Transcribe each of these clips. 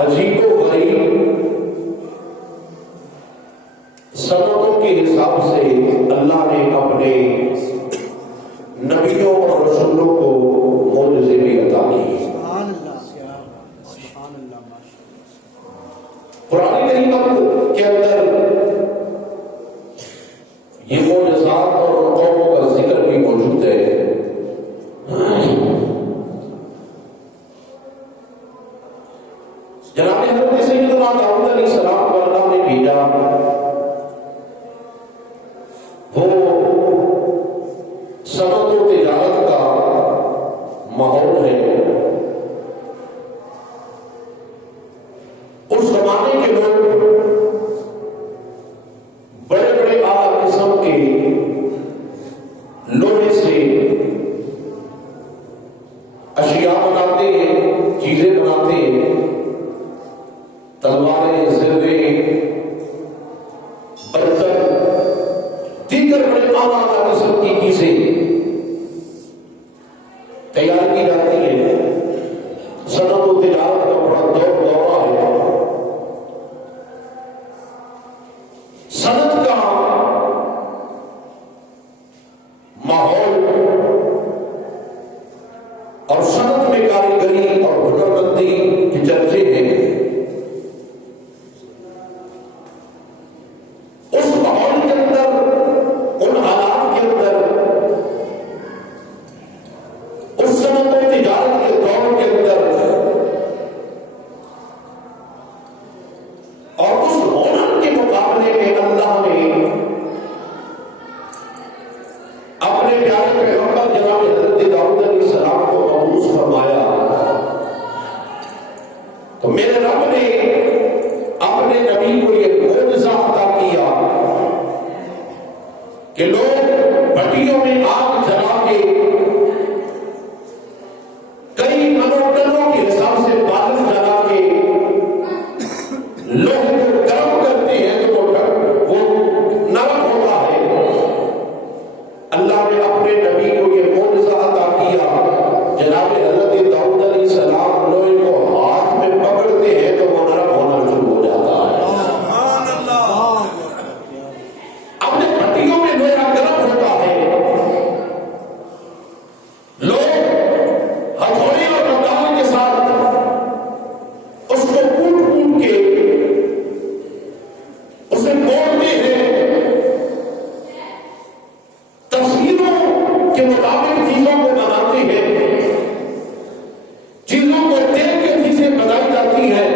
عجیب و غریب سبقوں کے حساب سے اللہ نے اپنے نبیوں اور رسولوں کو معجزے بھی عطا کیے۔ قرآن کریم کے اندر یہ معجزات اور قوموں کا ذکر بھی موجود ہے۔ جناب حضرت سیدنا داؤد علیہ السلام کو اللہ نے بھیجا، وہ صنعت و تجارت کا ماحول ہے۔ اس زمانے کے لوگ بڑے بڑے اعلیٰ قسم کے لوہے سے اشیاء بناتے ہیں، چیزیں بناتے ہیں، تلواریں، زریں، برتن، دیگر بڑے اعلیٰ قسم کی چیزیں تیار کی جاتی ہیں۔ صنعت و تجارت کا بڑا دورہ ہے۔ صنعت کا ماحول اور صنعت میں کاریگری اور ہنرمندی کے چرچے ہیں۔ اس ماحول کے اندر، ان حالات کے اندر، اس صنعت و تجارت کے دور کے اندر اور اس ہنر کے مقابلے میں اللہ نے اپنے پیارے پیغمبر جناب حضرت داؤد علیہ السلام کو مبعوث فرمایا۔ تو میرے رب نے اپنے نبی کو یہ معجزہ عطا کیا کہ لوگ بھٹیوں میں آگ جلا کے کئی منوٹنوں کے حساب سے بالش جلا کے لوہے کو گرم کرتے ہیں تو وہ نرم ہوتا ہے۔ اللہ نے اپنے نبی کو یہ معجزہ عطا کیا، جناب حضرت داؤد علیہ السلام لوہے کو ہاتھ میں پکڑتے ہیں تو وہ نرم ہونا شروع ہو جاتا ہے۔ اپنے بھٹیوں میں لوہا گرم ہوتا ہے، لوگ ہتھوڑی اور رمضان کے ساتھ اس کو کوٹ کوٹ کے اسے توڑتے ہیں، تصویروں کے مطابق چیزوں کو بناتے ہیں، چیزوں کو دیکھ کے چیزیں بنائی جاتی ہیں،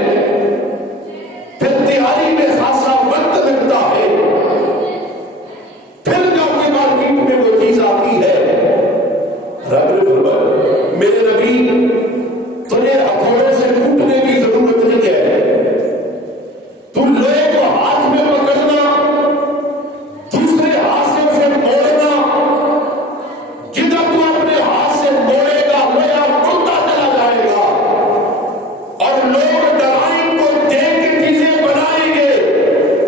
پھر تیاری میں خاصا وقت لگتا ہے، پھر جا کے مارکیٹ میں وہ چیز آتی ہے۔ رب نے فرمایا میرے نبی تجھے ہتھوڑے سے کوٹنے کی ضرورت نہیں ہے، تم لوہے کو ہاتھ میں پکڑنا، دوسرے ہاتھ سے اسے موڑنا، جدھر تو اپنے ہاتھ سے موڑے گا لوہا اڑتا چلا جائے گا اور لوگ ڈرائنگ کو دیکھ کے چیزیں بنائیں گے۔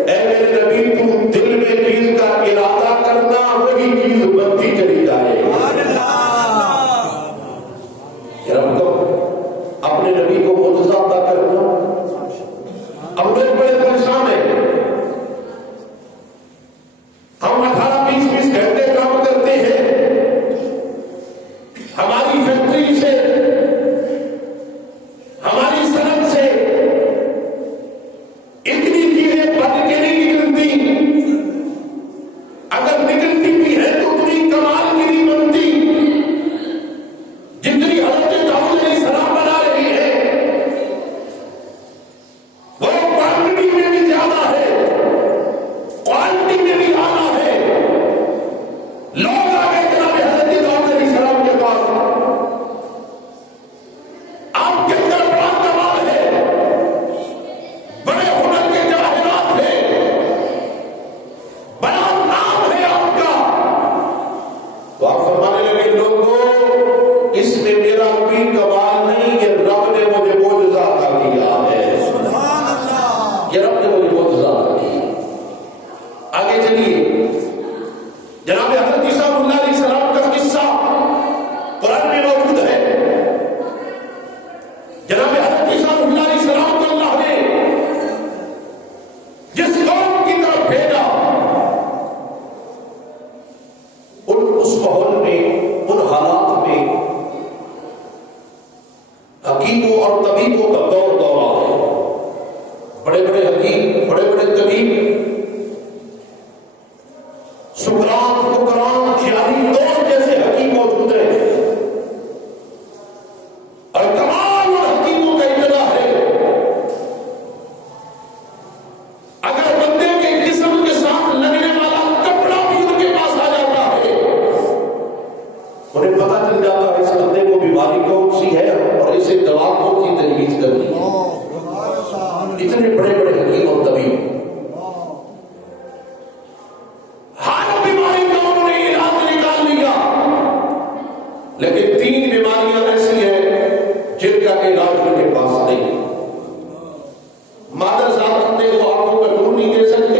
اے میرے نبی تو دل میں چیز کا ارادہ کرنا، وہی چیز بنتی چلی جائے۔ رب کو اپنے نبی کو معجزہ عطا کرنا، اب لوگ بڑے پریشان ہیں۔ ہم 18-20 گھنٹے کام کرتے ہیں، ہماری فیکٹری سے، ہماری صنعت سے اتنی چیزیں بن کے نہیں نکلتی، اگر نکلتی بھی ہے تو اتنی کمال کی نہیں بنتی جتنی حضرت داؤد علیہ السلام بنا رہی ہے۔ حکیموں اور طبیبوں کا دور دورہ ہے. بڑے بڑے حکیم، بڑے بڑے طبیب، سکرات، بکرات، خیالی دوست جیسے حکیم موجود ہیں. اور تمام حکیموں کا ابتدا ہے، اگر بندے کے جسم کے ساتھ لگنے والا کپڑا بھی ان کے پاس آ جاتا ہے، انہیں پتہ چل جاتا ہے اس بندے کو بیماری کون سی ہے اور اسے دوا کون سی تجویز کرنی ہے. اتنے بڑے بڑے حکیم اور طبیب، ہر بیماری کا انہوں نے علاج نکال لیا. لیکن 3 بیماریاں ایسی ہیں جن کا علاج ان کے پاس نہیں. مادر صاحب بندے کو آنکھوں کا نور نہیں دے سکتے.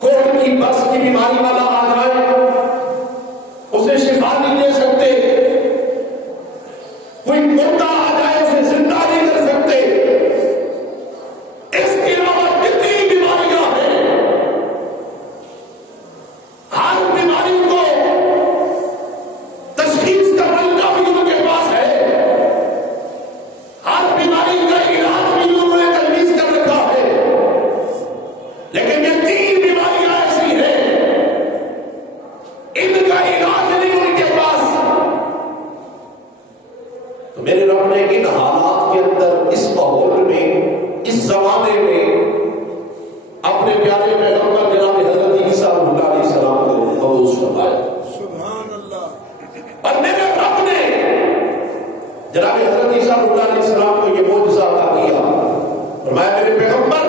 کوڑ کی بس کی بیماری والا آ جائے اسے شفا نہیں دے سکتے. کوئی مردہ آ جائے اسے زندہ نہیں کر سکتے. اس کے علاوہ کتنی بیماریاں ہیں، ہر بیماری کو تشخیص کا ملکہ بھی ان کے پاس ہے، ہر بیماری کا علاج بھی انہوں نے تجویز کر رکھا ہے. لیکن یہ 3 بیماریاں ایسی ہیں ان کا علاج نہیں ان کے پاس. تو میرے رب نے ان حالات کے اندر، اس ماحول میں، اس زمانے میں اپنے پیارے پیغمبر جناب حضرت عیسیٰ علیہ السلام کو مبعوث فرمایا. سبحان اللہ. اور میرے رب نے جناب حضرت عیسیٰ علیہ السلام کو یہ معجزہ عطا کیا. فرمایا میرے پیغمبر،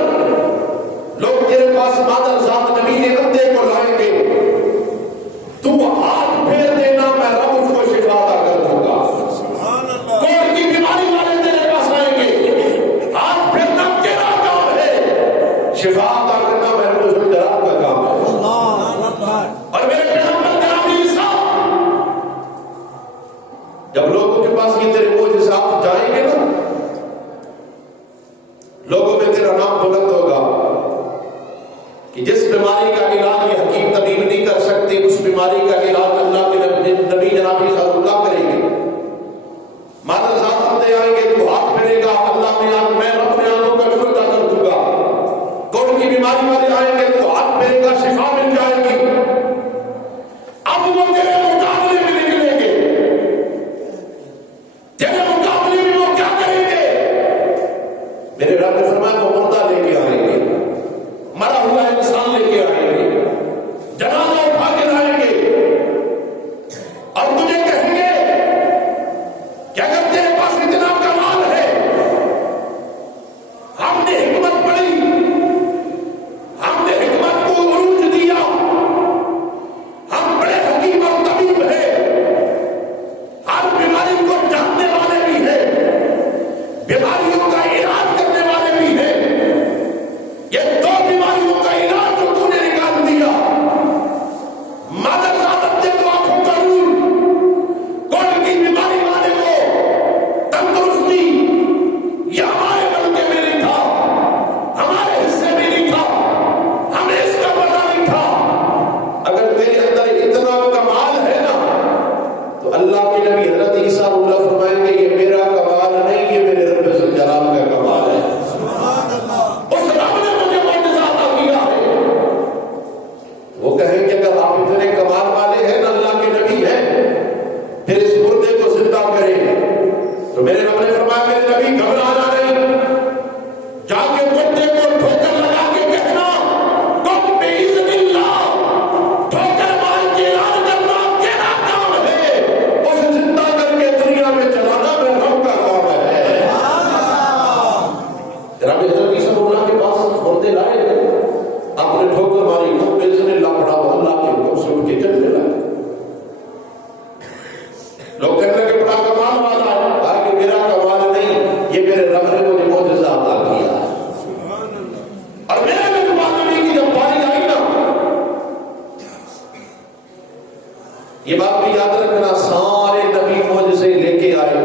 لوگ تیرے پاس مادر ذات نبی نے اندھے کو لائیں گے، تو ہاتھ پھیر دینا، میں رب اس کو شفا عطا کر دوں گا. سبحان اللہ. کوڑ کی بیماری والے تیرے پاس آئیں گے، ہاتھ پھیرنا تیرا کام ہے، شفا عطا کرنا میں رب الجلال کا کام ہے. سبحان اللہ. اور میرے پیغمبر جناب عیسیٰ، جب لوگوں کے پاس یہ تیرے معجزات جائیں گے نا، لوگوں میں تیرا نام بلند ہوگا کہ جس بیماری کا علاج یہ حکیم طبیب نہیں کر سکتے، اس بیماری کا علاج اللہ کے نبی جناب عیسیٰ اللہ کریں گے. مادر صاحب بندے آئیں گے، تو ہاتھ پھیرے گا، اللہ نے میں رب نے آنکھوں کا نور عطا کر دوں گا. کوڑ کی بیماری والے آئیں گے، تو ہاتھ پھیرے گا، شفا مل جائے گی. اب وہ تیرے مقابلے میں نکلیں گے، تیرے مقابلے میں وہ کیا کریں گے؟ میرے رب نے فرمایا وہ مردہ لے کے آئیں گے، مرا ہوا انسان لے کے آئیں گے، جنازہ اٹھا کے لائیں گے، اور تجھے کہیں گے کہ اگر تیرے پاس اتنا کمال ہے، ہم نے حکمت پڑھی، ہم نے حکمت کو عروج دیا، ہم بڑے حکیم اور طبیب ہیں، ہر بیماری کو جاننے والے بھی ہیں، بیماریوں کا علاج کرنے والے بھی ہیں. یہ 2 بیماریوں کا علاج جو تو نے نکال دیا، مادر ذات کو آنکھوں کا نور، کوڑ کی بیماری والے کو تندرستی، یہ ہمارے ملکے میں نہیں تھا، ہمارے حصے میں نہیں تھا، ہمیں اس کا پتہ نہیں تھا. اگر تیرے اندر اتنا کمال ہے نا، تو اللہ کے نبی حضرت عیسیٰ اللہ فرمائیں گے یہ میرا کمال نہیں، یہ میرے رب ذوالجلال کا کمال ہے. سبحان اللہ. اس رب نے مجھے معجزہ عطا کیا ہے. وہ کہیں کہ اگر آپ اتنے کمال والے ہیں، اللہ کے نبی ہیں، پھر اس مردے کو زندہ کریں. تو میرے رب نے فرمایا میرے نبی گھبرانا نہیں، جا کے مردے کو ٹھوکر لگا کے کہنا تم بِإِذْنِ اللَّهِ، ٹھوکر مار کے اعلان کرنا تیرا کام ہے، اسے زندہ کر کے دنیا میں چلانا میرے رب کا کام ہے. جناب حضرت عیسیٰ اللہ کے پاس مردے لائے گئے، آپ نے ٹھوکر ماری، تو بِإِذْنِ اللَّهِ پڑھا، وہ اللہ کے حکم سے اٹھ کے چلنے لگے. لوگ کہنے لگے بڑا کمال والا ہے، آگے میرا کمال نہیں، یہ میرے رب نے مجھے معجزہ عطا کیا. سبحان اللہ. اور میرے نبی نبی کی جب باری آئی نا، یہ بات بھی یاد رکھنا، سارے نبی معجزے لے کے آئے.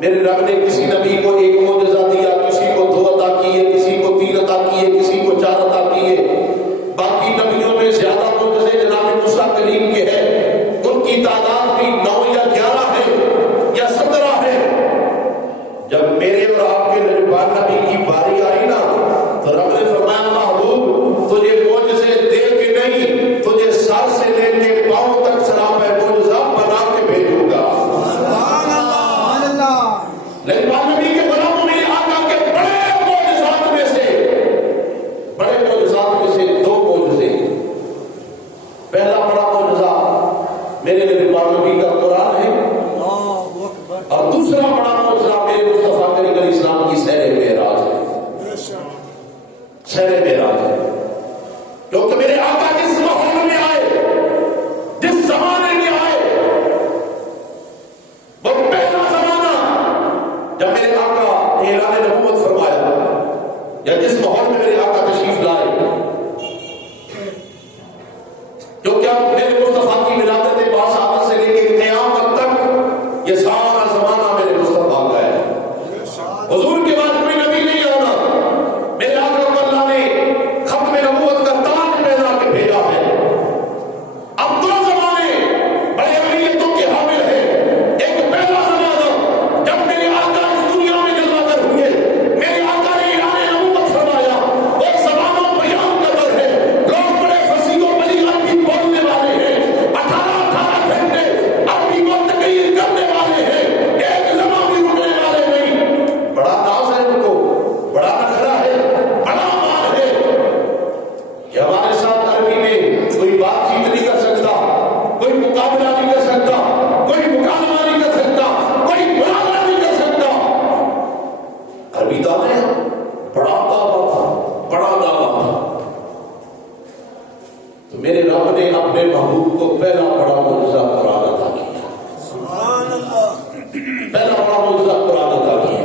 میرے رب نے کسی نبی کو ایک معجزہ دیا، کسی کو 2 عطا کیے، کسی کو 3 عطا کیے، کسی کو 4 عطا کیے. باقی نبیوں میں زیادہ معجزے جناب موسیٰ کلیم کے ہیں، ان کی تعداد بھی 9 یا 11 ہے یا 17 ہے. تو رب نے فرمایا محبوب تجھے معجزے دے کے نہیں، تجھے سر سے لے کے پاؤں تک سراپا معجزہ بنا کے بھیجوں گا۔ لیکن نبی کے غلاموں نے آقا کے بڑے معجزات میں سے دو معجزے، پہلا بڑا معجزہ میرے نبی پاک نبی کا قرآن ہے، اور دوسرا بڑا معجزہ میرے مصطفیٰ کریم علیہ السلام کی سیر معراج ہے۔ سیر معراج ہے کیونکہ میرے آقا جس ماحول میں آئے، جس زمانے میں آئے، وہ پہلا زمانہ جب میرے آقا اعلان نبوت فرمایا، یا جس ماحول میں میرے آقا تشریف لائے، جو کیا میرے مصطفیٰ کی ولادت باسعادت سے لے کے قیامت تک یہ سارا زمانہ میرے مصطفیٰ کا ہے۔ حضور کے بعد کوئی نبی نہیں آنا، میرے آقا کو اللہ نے ختم نبوت کا تاج پہنا کے بھیجا ہے۔ اب دو زمانے بڑے اہمیتوں کے حامل ہیں۔ ایک پہلا زمانہ جب میرے آقا اس دنیا میں جلوہ گر ہوئے، میرے آقا نے اعلان نبوت فرمایا، وہ زمانہ بیان کا در ہے، لوگ بڑے فصیح و بلیغ عربی بولنے والے ہیں، 18 گھنٹے عربی کو تقریر کرنے والے ہیں، ایک لمحہ بھی رکنے والے نہیں۔ بڑا ناز ہے ان کو، بڑا نخرہ ہے، بڑا مان ہے کہ ہمارے ساتھ عربی میں کوئی بات چیت نہیں کر سکتا، کوئی مقابلہ نہیں کر سکتا، کوئی مکالمہ نہیں کر سکتا، کوئی مناظرہ نہیں کر سکتا۔ عربی دانا ہے، بڑا دعویٰ تھا، بڑا دعویٰ تھا۔ تو میرے رب نے اپنے محبوب کو پہلا بڑا معجزہ قرآن عطا کیا، پہلا بڑا معجزہ قرآن عطا کیا۔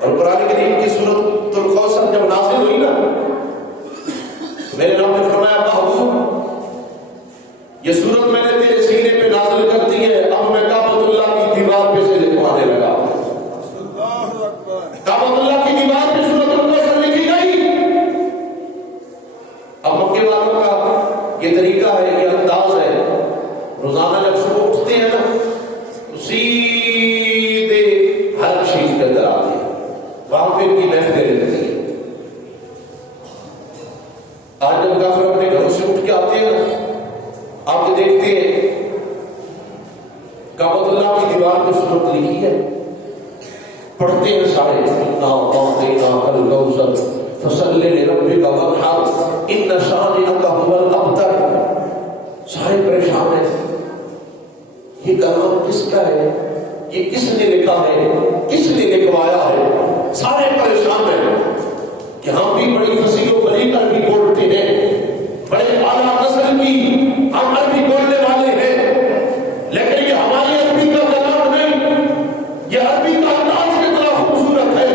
اور قرآن کریم کی سورۃ الکوثر جب نازل ہوئی نا، میرے رب نے فرمایا محبوب یہ سورت میں نے تیرے سینے پہ نازل کر دی ہے، اب میں کعبۃ اللہ کی دیوار پہ سے لکھوانے لگا۔ کعبۃ اللہ کی دیوار پہ سورۃ الکوثر لکھی گئی۔ اب مکے والوں کا یہ طریقہ ہے، یہ انداز ہے، روزانہ جب صبح اٹھتے ہیں نا تو سیدھے حرم شریف کے اندر آتے ہیں، وہاں پہ ان کی محفلیں لگتی ہیں۔ آج جب کافر اپنے گھروں سے اٹھ کے آتے ہیں نا، آپ یہ دیکھتے ہیں کعبۃ اللہ کی دیوار پہ سورت لکھی ہے، پڑھتے ہیں سارے، اِنَّا أَعْطَيْنَاكَ الْكَوْثَرَ فَصَلِّ لِرَبِّكَ وَانْحَرْ إِنَّ شَانِئَكَ هُوَ الْأَبْتَرُ۔ سارے پریشان ہیں، یہ کلام کس کا ہے، یہ کس نے لکھا ہے، کس نے لکھوایا ہے؟ سارے پریشان ہیں کہ ہم بھی بڑی فصیح و بلیغ عربی بولتے ہیں، بڑے اعلیٰ نسل کی ہم عربی بولنے والے ہیں، لیکن یہ ہماری عربی کا کلام نہیں، یہ عربی کا انداز کتنا خوبصورت ہے۔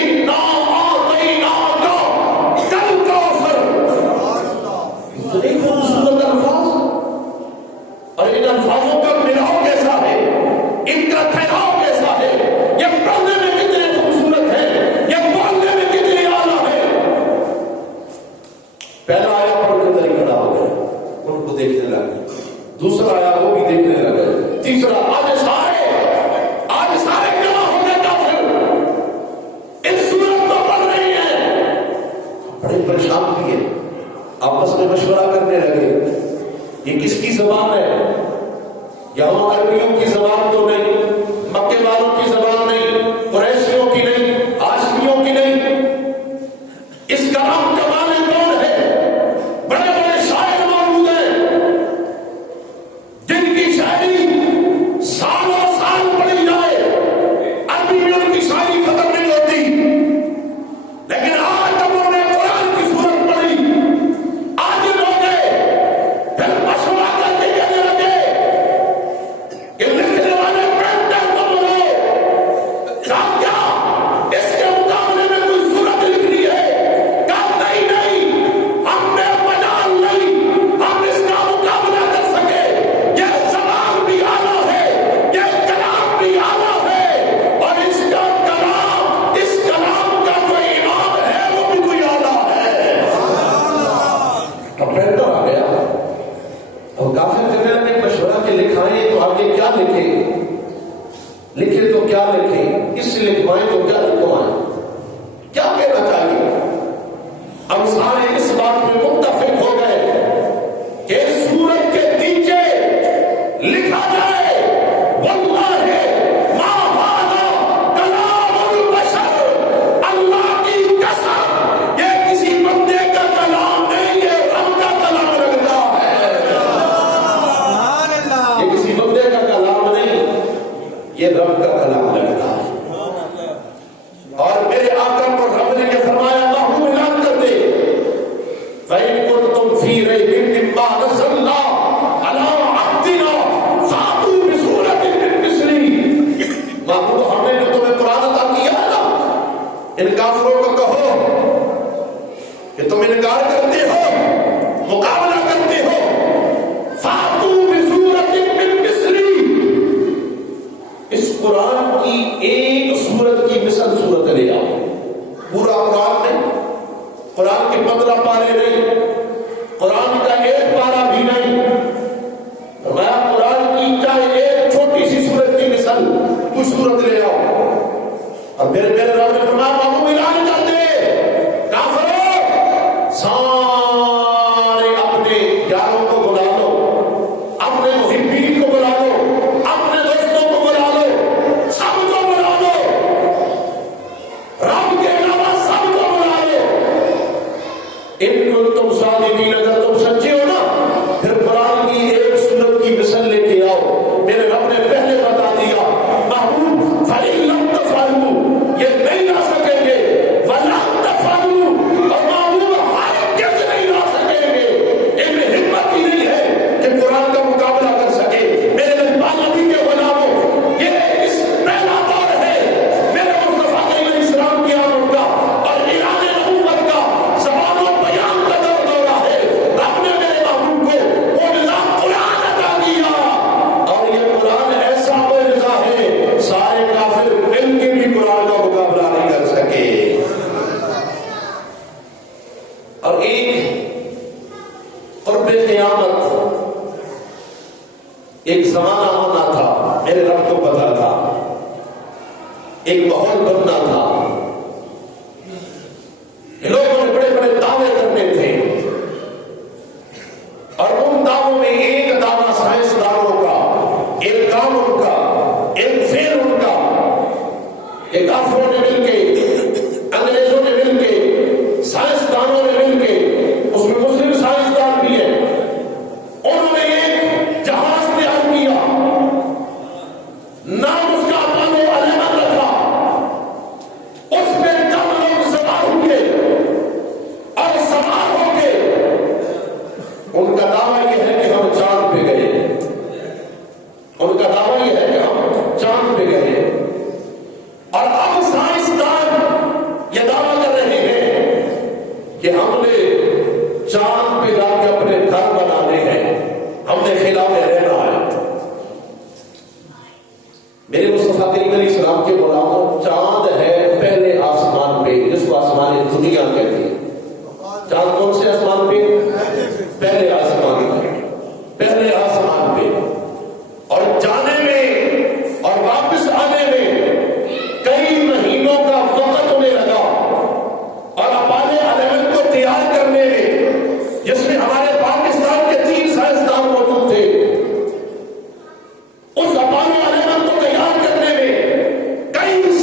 اِنَّا أَعْطَيْنَاكَ الْكَوْثَرَ، اتنے خوبصورت الفاظ، اور ان الفاظوں کا ملاؤ کیسا ہے، ان کا ٹھہراؤ کیسا ہے، یہ پڑھنے میں کتنے خوبصورت ہے، یہ بولنے میں کتنی اعلیٰ ہے۔ پہلا آیا پڑھ کے ادھر ہی کھڑا ہو گیا، ان کو دیکھنے لگے، دوسرا آیا وہ بھی دیکھنے لگے، تیسرا آج سارے جمع ہو گئے کافر، اس سورت کو پڑھ رہی ہیں، بڑے پریشان بھی ہیں، آپس میں مشورہ کرنے لگے، یہ کس کی زبان ہے؟ یہاں عربیوں کی زبان تو نہیں، مکے والوں کی زبان نہیں، قریشیوں کی نہیں، ہاشمیوں کی نہیں، اس کلام کا مالک کون ہے؟ بڑے بڑے شاعر موجود ہیں جن کی شاعری سالوں سال پڑھی جائے، عربی میں ان کی شاعری ختم نہیں ہوتی، لیکن آج جب انہوں نے قرآن کی سورت پڑھی، آج ہو گئے، پھر مشورہ کر کے کہنے لگے کہ لکھنے والے پینٹر کو بولو، کیا اس کے مقابلے میں کوئی سورت لکھنی ہے؟ کہا نہیں، ہم نے مجال نہیں، ہم اس کا مقابلہ کر سکے، یہ زبان بھی اعلیٰ ہے، یہ کلام بھی اعلیٰ ہے، اور اس کا کلام، اس کلام کا جو امام ہے وہ بھی کوئی اعلیٰ ہے۔ اب پینٹر آ گیا، اور کافر کہنے لگے مشورہ کے لکھائیں تو آگے کیا لکھے تو کیا لکھیں، اس سے لکھوائیں تو کیا لکھوائیں، کیا سارے اس بات میں متفق ہو گئے کہ سورت کے نیچے لکھا جائے واللہ ما ھذا کلام البشر، اللہ کی قسم یہ کسی بندے کا کلام نہیں، یہ رب کا کلام لگتا ہے۔ سبحان اللہ، یہ کسی بندے کا کلام نہیں، یہ رب کا کلام لگتا ہے۔ اور میرے آقا کو رب نے یہ فرمایا محو اعلان کر دے فَإِن كُنتُمْ فِي رَيْبٍ مِّمَّا نَزَّلْنَا عَلَىٰ عَبْدِنَا فَأْتُوا بِسُورَةٍ مِّن مِّثْلِهِ۔ محبوب ہم نے جو تمہیں قرآن عطا کیا ہے نا، ان کافروں کو کہو کہ تم انکار کرتے ہو، مقابلہ کرتے ہو، فَأْتُوا بِسُورَةٍ مِّن مِّثْلِهِ، اس قرآن کی ایک سورت کی مثل سورت لے آؤ۔ پورا قرآن نہیں، قرآن کے 15 پارے نہیں، قرآن کا ایک پارا بھی نہیں، فرمایا قرآن کی چاہے ایک چھوٹی سی سورت کی مثل کوئی سورت لے آؤ۔ اور پھر میرے رب نے فرمایا محبوب اعلان کر دے کافروں سارے اپنے یاروں کو بلا لو، اپنے محبین کو بلا لو، اپنے دوستوں کو بلا لو، سب کو بلا لو، رب کے علاوہ سب کو بلا لو۔ ان کنتم صادقین، اگر تم سچے ہو نا پھر قرآن کی ایک سورت کی مثل لے کے آؤ۔ میرے رب نے پہلے بتا دیا محبوب فَإِن لَّمْ تَفْعَلُوا، یہ نہیں لا سکیں گے، وَلَن تَفْعَلُوا، اور محبوب ہرگز نہیں لا سکیں گے، ان میں ہمت ہی نہیں ہے کہ قرآن کا مقابلہ کر سکے۔ میرے نبی نبی کے غلاموں، یہ اس پہلا دور ہے میرے مصطفیٰ کریم علیہ السلام کی آمد کا اور اعلان نبوت کا، زبان و بیان کا دورہ ہے۔ رب نے میرے محبوب کو معجزہ قرآن عطا کیا، اور یہ قرآن ایسا معجزہ ہے سارے کافر مل کے بھی قرآن کا مقابلہ نہیں کر سکے۔ اور ایک قرب قیامت ایک زمانہ آنا تھا، میرے رب کو پتا تھا، ایک ماحول بننا تھا، لوگوں نے بڑے بڑے دعوے کرنے تھے، اور ان دعووں میں ایک دعویٰ سائنسدانوں کا، ایک کام ان کا، ایک فعل ان کا، ایک کافروں نے مل کے، انگریزوں نے مل کے، سائنسدانوں نے مل کے، اس میں مسلم سائنسدان بھی ہیں، انہوں نے ایک جہاز تیار کیا، نام اس کا اپولو 11 رکھا، اس پہ جب لوگ سوار ہوئے اور سوار ہو کے ان کا دعویٰ یہ ہے کہ ہم چاند پہ گئے، ان کا دعویٰ یہ ہے کہ ہم چاند پہ گئے، اور اب سائنسدان یہ دعویٰ کر رہے ہیں کہ ہم نے چاند پہ جا کے اپنے گھر بنانے ہیں، ہم نے خلا میں رہنا ہے۔ میرے مصطفیٰ کریم علیہ السلام کے غلاموں، چاند ہے پہلے آسمان پہ، جس کو آسمان دنیا کہتے ہیں۔ چاند کون سے آسمان پہ؟ پہلے آسمان پہ، پہلے آسمان پہ، اور جانے میں اور واپس آنے میں کئی مہینوں کا وقت انہیں لگا، اور اپولو 11 کو تیار کرنے میں، جس میں ہمارے پاکستان کے 3 سائنسدان موجود تھے، اس اپولو 11 کو تیار کرنے میں کئی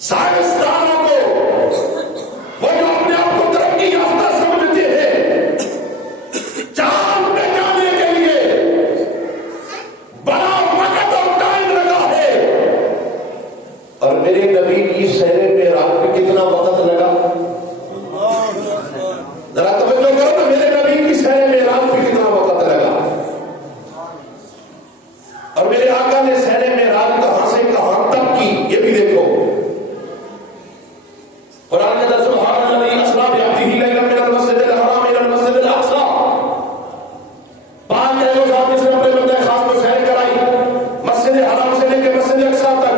سائنسدانوں کو وہ جو اپنے آپ کو ترقی یافتہ سمجھتے ہیں چاند پہ جانے کے لیے بڑا وقت اور ٹائم لگا ہے، اور میرے نبی کی سیر معراج پہ کتنا وقت لگا؟ ذرا توجہ کرو تو میرے نبی کی سیر معراج پہ کتنا وقت لگا، اور میرے آقا نے سیر معراج کہاں سے کہاں تک کی یہ بھی دیکھو۔ قرآن کہتا ہے سبحان الذی اسریٰ بعبدہ لیلا من المسجد الحرام الی المسجد الاقصی، پاک ہے وہ ذات جس نے اپنے بندے خاص کو سیر کرائی مسجد حرام سے لے کے مسجد اقصی تک،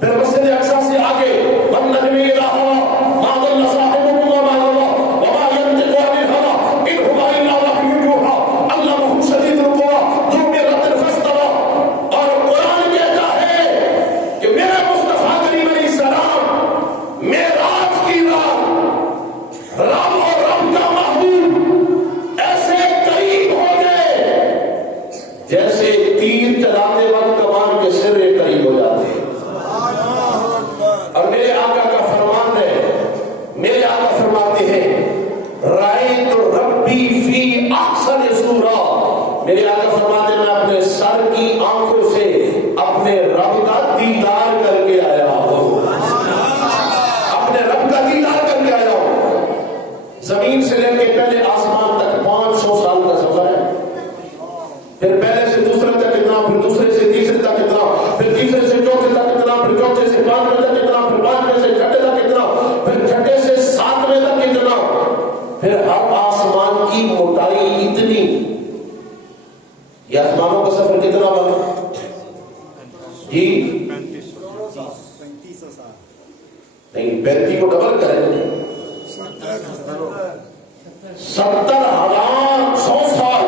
پھر مسجد اقصی سے آگے والنجم اذا ہوا ما ضل صاحبکم وما غوى وما ينطق عن الهوى ان هو الا وحی یوحی علمہ شدید القوی ذو مرۃ فاستوى۔ اور قرآن کہتا ہے کہ میرے مصطفیٰ کریم علیہ السلام معراج کی رات رب اور رب کا محبوب ایسے قریب ہو گئے جیسے تیر چلاتے وقت کمان کے سرے قریب ہو جاتے ہیں۔ اور میرے آقا کا فرمان ہے، میرے آقا فرماتے ہیں رأیت ربی فی احسن صورۃ، میرے آقا فرماتے ہیں میں اپنے سر کی آنکھوں سے اپنے رب کا دیدار کر کے آیا ہوں، اپنے رب کا دیدار کر کے آیا ہوں۔ زمین سے لے کے پہلے آسمان تک 500 سال کا سفر ہے، پھر پہلے سے دوسرے تک کتنا، پھر دوسرے سے تیسرے تک کتنا، پھر تیسرے سے چوتھے تک کتنا، پھر چوتھے سے پانچویں تک کتنا، پھر پانچویں سے چھٹے تک کتنا، پھر چھٹے سے ساتویں تک کتنا، پھر ہر آسمان کی موٹائی اتنی، یہ آسمانوں کا سفر کتنا بنا جی؟ 3500 نہیں 35 کو ڈبل کریں 70,100 سال،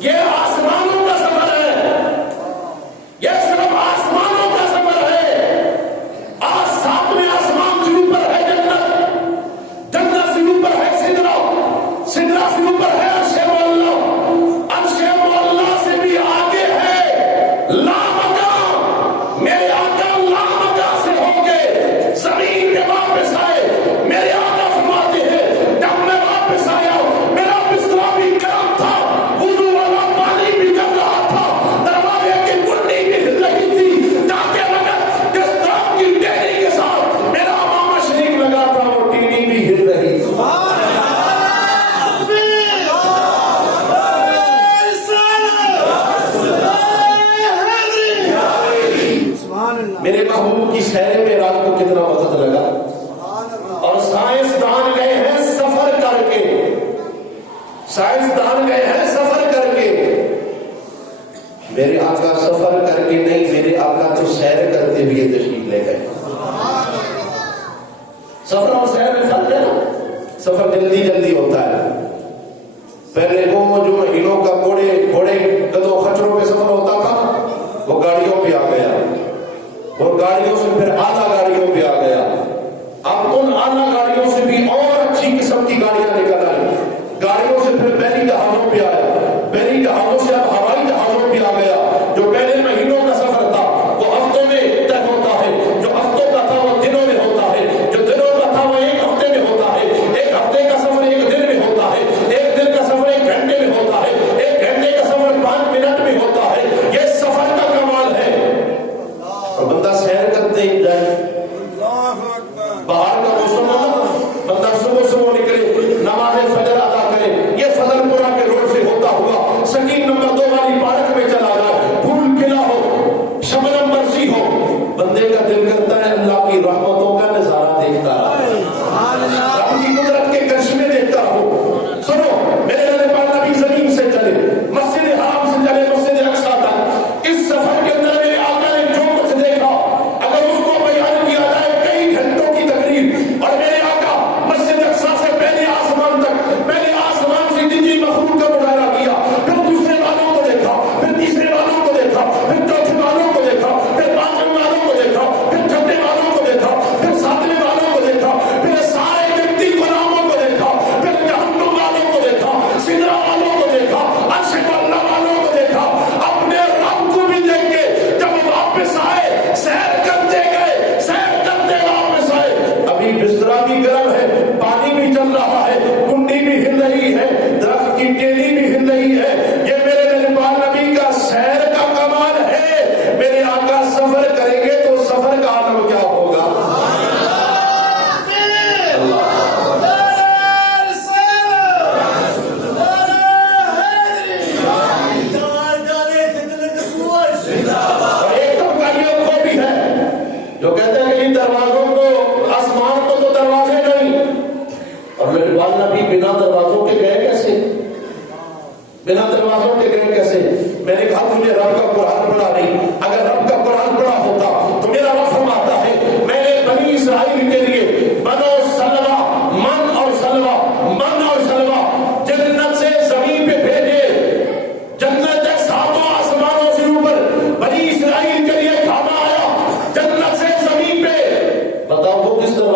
یہ آسمانوں کا سفر ہے، یہ صرف آسمانوں کا سفر ہے۔ آج ساتویں آسمان سے اوپر ہے جنت، جنت سے اوپر ہے سدرہ، سدرہ سے اوپر ہے عرش معلی، عرش معلی سے بھی آگے ہے لامکان، میرے آقا لامکان سے ہو کے زمین پہ واپس آئے۔ میرے آقا فرماتے ہیں جب میں واپس آیا میرا بستر بھی گرم تھا، وضو والا پانی بھی گر رہا تھا، دروازے کی کنڈی بھی ہل رہی تھی، جاتے وقت جس طرح کی ٹیڑھی کے ساتھ میرا امامہ شریف لگا تھا وہ ٹیڑھی بھی ہل رہی تھی۔ میرے محبوب کی سیر معراج کو کتنا وقت لگا، اور سائنسدان گئے ہیں سفر کر کے، سائنسدان گئے ہیں سفر کر کے، میرے آقا سفر کر کے نہیں، میرے آقا تو سیر کرتے ہوئے تشریف لے گئے۔ سفر اور سیر میں فرق ہے نا، سفر جلدی جلدی ہوتا ہے، پہلے وہ جو مہینوں کا گھوڑے گدوں خچروں پہ سفر ہوتا تھا وہ گاڑیوں پہ آ گیا، اور گاڑیوں سے پھر اعلیٰ گاڑیوں پہ آ گیا، اب ان اعلیٰ گاڑیوں سے بھی اور اچھی قسم کی گاڑیاں نکل آئی، گاڑیوں سے پھر بحری جہازوں پہ آیا، بحری جہازوں سے اب ہوائی جہازوں پہ آ گیا۔ جو پہلے مہینوں کا سفر تھا وہ ہفتوں میں طے ہوتا ہے، جو ہفتوں کا تھا وہ دنوں میں ہوتا ہے، جو دنوں کا تھا وہ ایک ہفتے میں ہوتا ہے، ایک ہفتے کا سفر ایک دن میں ہوتا ہے، ایک دن کا سفر ایک گھنٹے میں ہوتا ہے، ایک گھنٹے کا سفر 5 منٹ میں ہوتا ہے۔ یہ سفر کا کمال ہے، اور بندہ سیر کرتے ہی جائے، باہر کا موسم ہونا، بندہ صبح صبح نکلے نماز فجر ادا کرے، یہ فضل پورا کے روڈ سے ہوتا ہوا سکیم نمبر 2 والی پارک میں چلا جائے، پھول کھلا ہو، شبنم برسی ہو، بندے کا دل کرتا ہے اللہ کی رحمتوں کا نظارہ دیکھتا رہے، رب کی قدرت کے کرشمے دیکھتا رہو۔ سنو میرے نبی پاک نبی زمین سے چلے، مسجد حرام سے چلے مسجد اقصی تک، اس سفر کے اندر میرے آقا نے جو کچھ دیکھا اگر اس کو بیان کیا جائے کئی گھنٹوں کی تقریر، اور میرے آقا مسجد اقصی سے پہلے آسمان تک، پہلے آسمان سے جتنی مخلوق کا مظاہرہ کیا، پھر دوسرے والوں کو دیکھا، پھر تیسرے والوں کو دیکھا، پھر چوتھے والوں کو دیکھا، پھر پانچویں والوں کو دیکھا، پھر چھٹے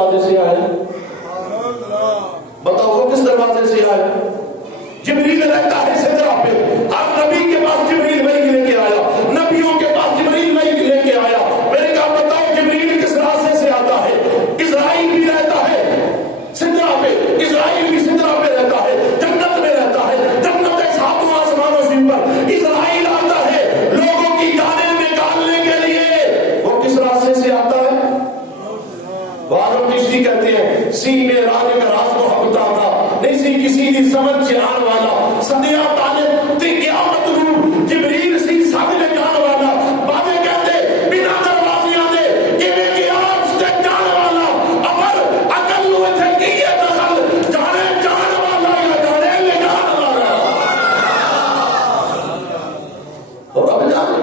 دروازے سے آئے؟ بتاؤ وہ کس دروازے سے آئے؟ جبریل رہتا ہے سدرہ پہ، اب نبی کے پاس جبریل وہی لے کے آیا، نبیوں کے پاس جبریل وہی لے کے آیا۔ میں نے کہا بتاؤ جبریل کس راستے سے آتا ہے؟ اسرائیل بھی رہتا ہے سدرہ پہ، اسرائیل بھی سدرہ پہ رہتا ہے، جنت میں رہتا ہے، جنت ہے ساتوں آسمانوں سے اوپر، اسرائیل آتا ہے لوگوں کی جانیں نکالنے کے لیے، وہ کس راستے سے آتا ہے؟ وارم چشتی کہتے ہیں سینے راج کا راز محبت تھا نہیں سی کسی کی سمجھ سے آن والا صدیہ طالب تی قیامت رو جبریل سی سامنے جان والا بابے کہتے بنا دروازیاں دے کیویں کی آج سے جان والا امر عقل نو تھے کیے دخل جانے جان والا یا جانے لے جان والا تو رب جانے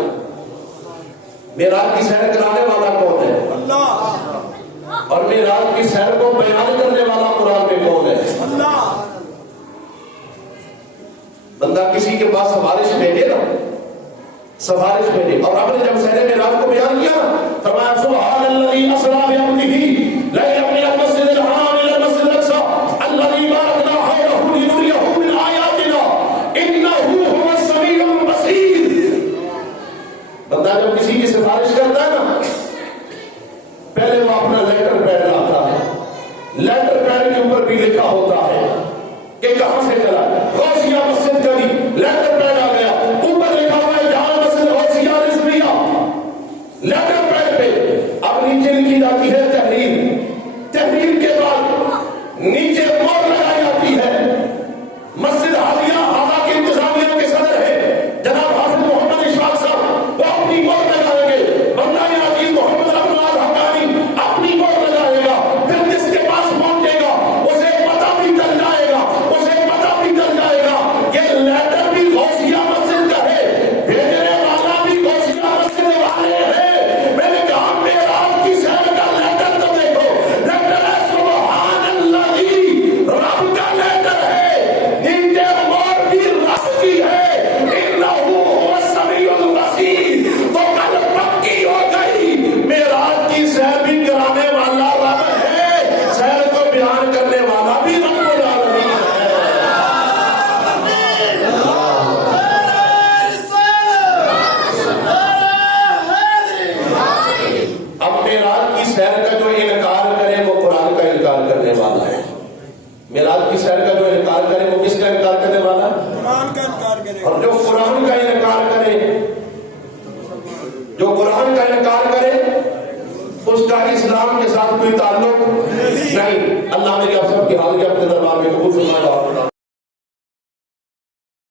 معراج کی سیر کرانے والا کون ہے؟ اللہ۔ اور معراج کی سیر کو بیان کرنے والا قرآن میں کون ہے؟ اللہ۔ بندہ کسی کے پاس سفارش بھیجے نا، سفارش بھیجے، اور رب نے جب سیر معراج کو بیان کیا نا فرمایا سبحان الذی اسری بعبدہ لیلا من المسجد الحرام الى المسجد الاقصى الذی بارکنا حولہ لنریہ من آیاتنا انہ هو السمیع البصیر۔ بندہ جب کسی کی سفارش کرتا ہے نا پہلے وہ اپنا لیٹر پیڈ لاتا ہے، لیٹر پیڈ کے اوپر بھی لکھا ہوتا ہے کہ کہاں سے چلا، غوثیہ مسجد کا بھی لیٹر پیڈ آ گیا، اوپر لکھا ہوا ہے جہاں مسجد غوثیہ رضویہ، لیٹر پیڈ پہ اب نیچے لکھی جاتی ہے تحریر، تحریر کے بعد نیچے مور لگائی جاتی ہے، مسجد حالیہ حالیہ کے انتظامیہ کے صدر ہے جناب حافظ محمد اشفاق صاحب، وہ اپنی مور لگائیں گے، بندہ عزیز محمد عبداللہ حقانی اپنی مور لگائے گا، پھر جس کے پاس پہنچے گا اسے پتہ بھی چل جائے گا، اسے پتہ بھی چل جائے گا یہ لیٹر بھی غوثیہ مسجد کا ہے، بھیجنے والا بھی غوثیہ مسجد والے ہیں۔ میں نے کہا معراج کی سیر کا لیٹر تو دیکھو، لیٹر ہے سبحان اللہ، رب کا لیٹر ہے، نیچے مور بھی رب کی ہے، انہ هو السمیع البصیر، تو کل پکی ہو گئی معراج کی سیر بھی کرانے والا رب ہے، سیر کو بیان کرنے والا بھی رب العالمین ہے۔ اب معراج کی سیر کا جو انکار کرے وہ قرآن کا انکار کرنے والا ہے، معراج کی سیر کا جو انکار کرے وہ کس کا انکار کرنے والا ہے؟ قرآن کا انکار کرے، اور جو قرآن کا انکار کرے، جو قرآن کا انکار کرے اس کا اسلام کے ساتھ کوئی تعلق نہیں۔ اللہ میری آپ سب کی حاضری اپنے دربار میں قبول فرمائے۔